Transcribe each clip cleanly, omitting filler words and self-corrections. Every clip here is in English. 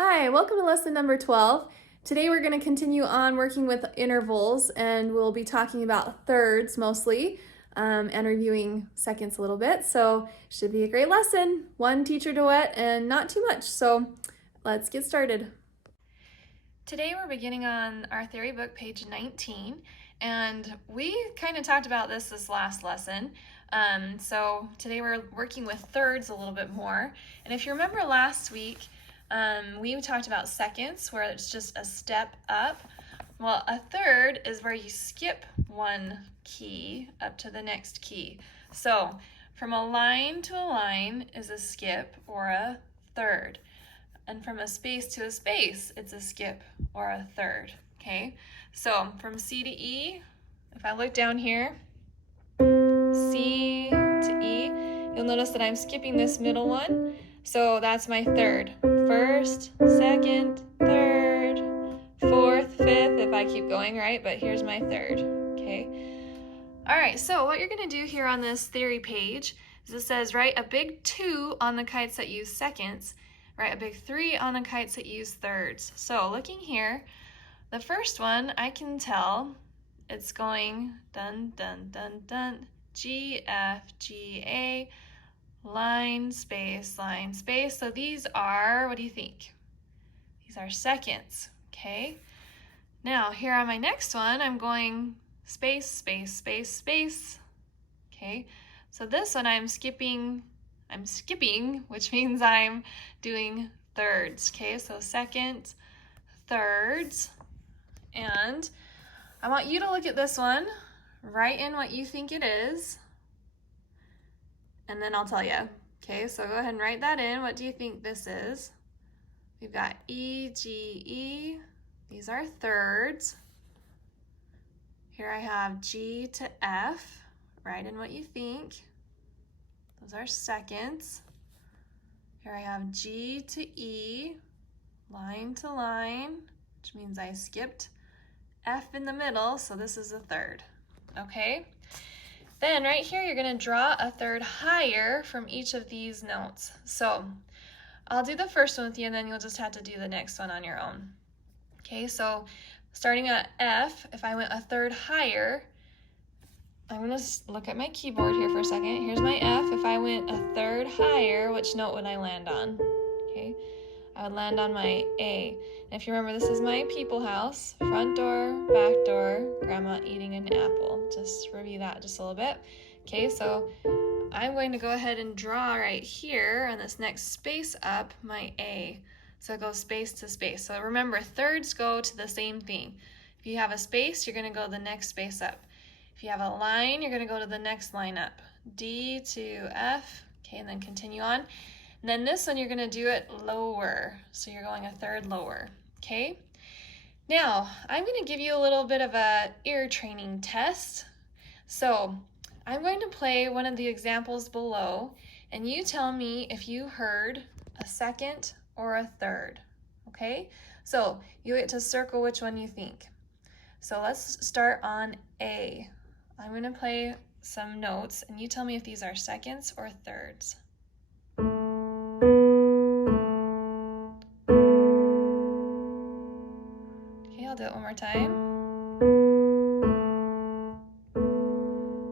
Hi, welcome to lesson number 12. Today we're going to continue on working with intervals and we'll be talking about thirds mostly and reviewing seconds a little bit. So it should be a great lesson. One teacher duet and not too much. So let's get started. Today we're beginning on our theory book, page 19, and we kind of talked about this last lesson. So today we're working with thirds a little bit more. And if you remember last week, we talked about seconds, where it's just a step up. Well, a third is where you skip one key up to the next key. So from a line to a line is a skip or a third. And from a space to a space, it's a skip or a third, okay? So from C to E, if I look down here, C to E, you'll notice that I'm skipping this middle one. So that's my third. First, second, third, fourth, fifth, if I keep going, right? But here's my third, okay? All right, so what you're gonna do here on this theory page is it says write a big 2 on the kites that use seconds, write a big 3 on the kites that use thirds. So looking here, the first one, I can tell it's going dun, dun, dun, dun, G, F, G, A, line, space, line, space. So these are, what do you think? These are seconds, okay? Now here on my next one, I'm going space, space, space, space, okay? So this one I'm skipping, which means I'm doing thirds, okay? So second, thirds, and I want you to look at this one, write in what you think it is, and then I'll tell you. Okay, so go ahead and write that in. What do you think this is? We've got E, G, E. These are thirds. Here I have G to F. Write in what you think. Those are seconds. Here I have G to E, line to line, which means I skipped F in the middle, so this is a third, okay? Then right here, you're gonna draw a third higher from each of these notes. So I'll do the first one with you and then you'll just have to do the next one on your own. Okay, so starting at F, if I went a third higher, I'm gonna look at my keyboard here for a second. Here's my F. If I went a third higher, which note would I land on? Okay, I would land on my A. And if you remember, this is my people house. Front door, back door, grandma eating an apple. Just review that just a little bit. Okay, so I'm going to go ahead and draw right here on this next space up my A. So it goes space to space. So remember, thirds go to the same thing. If you have a space, you're gonna go the next space up. If you have a line, you're gonna go to the next line up. D to F, okay, and then continue on. And then this one, you're gonna do it lower. So you're going a third lower, okay? Now, I'm gonna give you a little bit of a ear training test. So I'm going to play one of the examples below, and you tell me if you heard a second or a third, okay? So you get to circle which one you think. So let's start on A. I'm gonna play some notes, and you tell me if these are seconds or thirds. I'll do it one more time.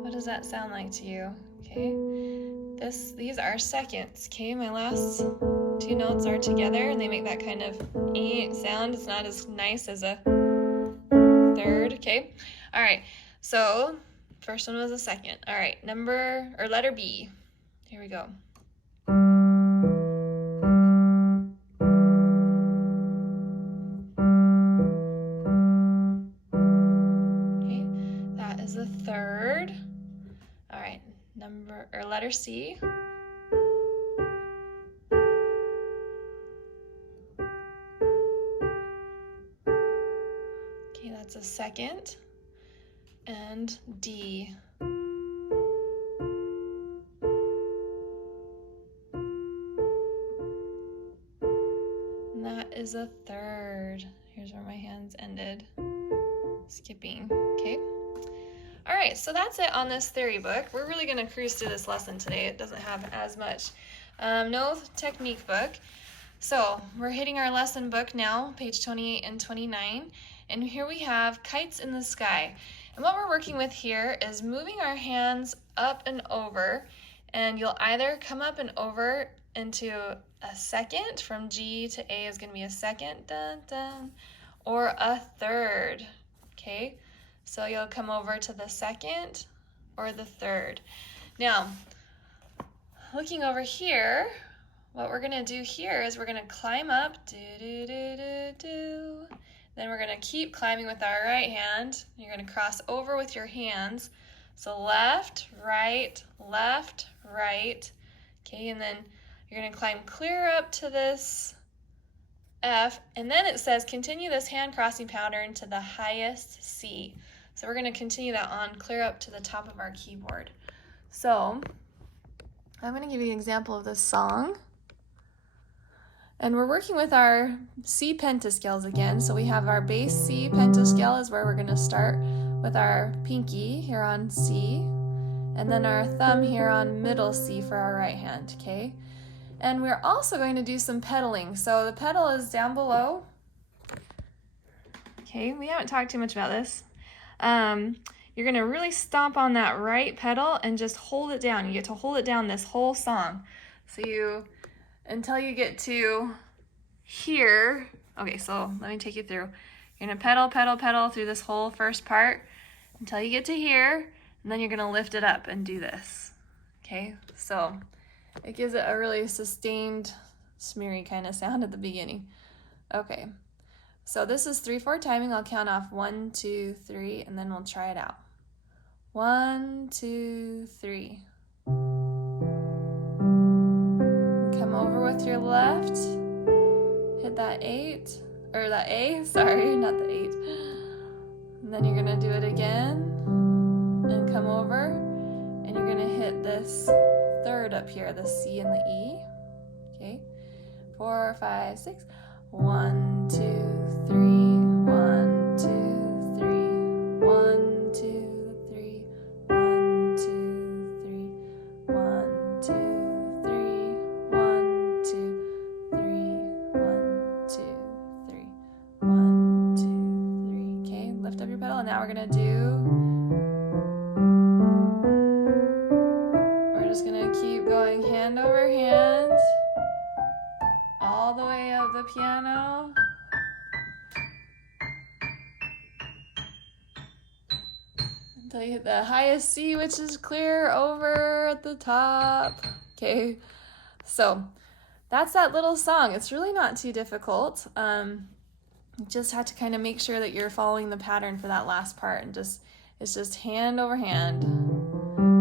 What does that sound like to you? Okay, these are seconds. Okay, my last two notes are together and they make that kind of sound. It's not as nice as a third. Okay, all right, so first one was a second. All right, letter B. Here we go. The third. All right, letter C. Okay, that's a second. And D. And that is a third. Here's where my hands ended. Skipping, okay? All right, so that's it on this theory book. We're really gonna cruise through this lesson today. It doesn't have as much. No technique book. So we're hitting our lesson book now, page 28 and 29, and here we have kites in the sky. And what we're working with here is moving our hands up and over, and you'll either come up and over into a second, from G to A is going to be a second, dun, dun, or a third, okay? So you'll come over to the second or the third. Now, looking over here, what we're gonna do here is we're gonna climb up, do, do, do, do, do. Then we're gonna keep climbing with our right hand. You're gonna cross over with your hands. So left, right, okay, and then you're gonna climb clear up to this F, and then it says continue this hand crossing pattern to the highest C. So we're gonna continue that on clear up to the top of our keyboard. So I'm gonna give you an example of this song. And we're working with our C pentascales again. So we have our bass C pentascale is where we're going to start with our pinky here on C, and then our thumb here on middle C for our right hand, okay? And we're also going to do some pedaling. So the pedal is down below. Okay, we haven't talked too much about this. You're going to really stomp on that right pedal and just hold it down. You get to hold it down this whole song. So until you get to here. Okay, so let me take you through. You're gonna pedal, pedal, pedal through this whole first part until you get to here, and then you're gonna lift it up and do this. Okay, so it gives it a really sustained, smeary kind of sound at the beginning. Okay, so this is 3/4 timing. I'll count off 1, 2, 3, and then we'll try it out. 1, 2, 3. Over with your left, hit that 8, or that A, sorry, not the 8. And then you're gonna do it again, and come over, and you're gonna hit this third up here, the C and the E, okay? 4, 5, 6, 1, 2, 3, 1, 2, 3, 1, 2, 3, 1, 2, 3, 1, 2, 1, 2, 3. Okay, lift up your pedal, and now we're just gonna keep going hand over hand all the way up the piano. Until you hit the highest C, which is clear over at the top. Okay, so that's that little song. It's really not too difficult. You just have to kind of make sure that you're following the pattern for that last part, and it's just hand over hand.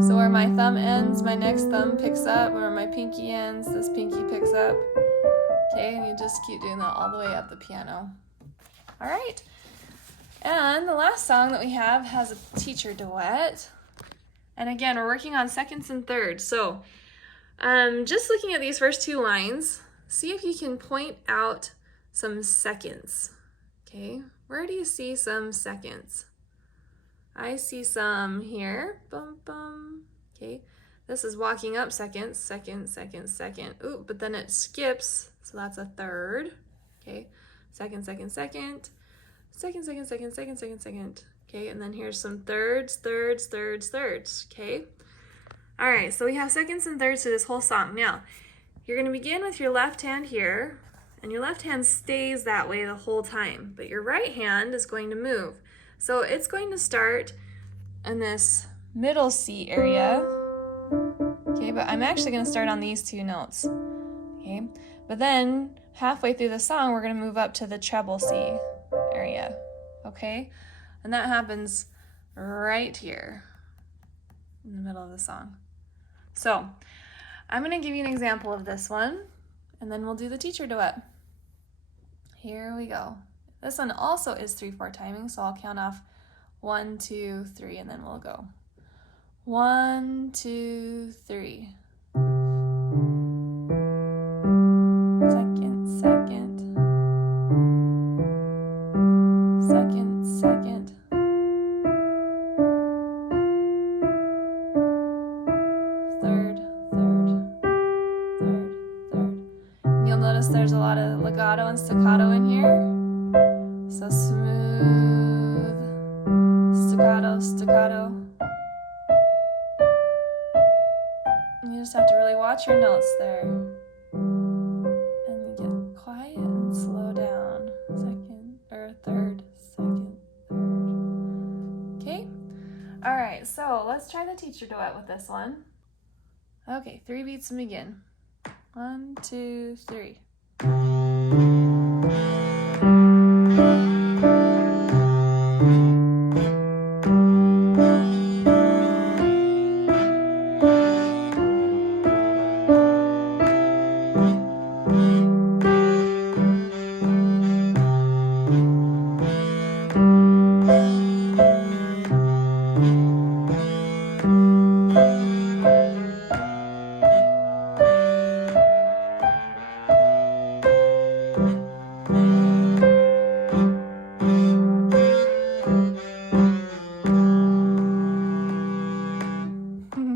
So where my thumb ends, my next thumb picks up. Where my pinky ends, this pinky picks up. Okay, and you just keep doing that all the way up the piano. All right. And the last song that we have has a teacher duet. And again, we're working on seconds and thirds. So just looking at these first two lines, see if you can point out some seconds. Okay, where do you see some seconds? I see some here. Bum, bum. Okay, this is walking up seconds, second, second, second. Ooh, but then it skips, so that's a third. Okay, second, second, second. Second, second, second, second, second, second. Okay, and then here's some thirds, thirds, thirds, thirds. Okay. All right, so we have seconds and thirds to this whole song. Now, you're going to begin with your left hand here, and your left hand stays that way the whole time, but your right hand is going to move. So it's going to start in this middle C area. Okay, but I'm actually going to start on these two notes. Okay, but then halfway through the song, we're going to move up to the treble C area. Okay, and that happens right here in the middle of the song. So I'm going to give you an example of this one, and then we'll do the teacher duet. Here we go. This one also is 3/4 timing, so I'll count off 1, 2, 3, and then we'll go. 1, 2, 3. Second, second. Second, second. Third, third, third, third. And you'll notice there's a lot staccato in here. So smooth, staccato, staccato. You just have to really watch your notes there. And get quiet and slow down. Second or third, second, third. Okay? All right, so let's try the teacher duet with this one. Okay, 3 beats and begin. 1, 2, 3.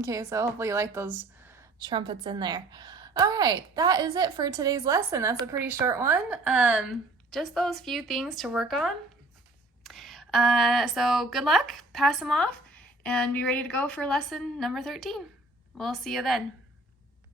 Okay, so hopefully you like those trumpets in there. All right, that is it for today's lesson. That's a pretty short one. Just those few things to work on. So good luck, pass them off, and be ready to go for lesson number 13. We'll see you then.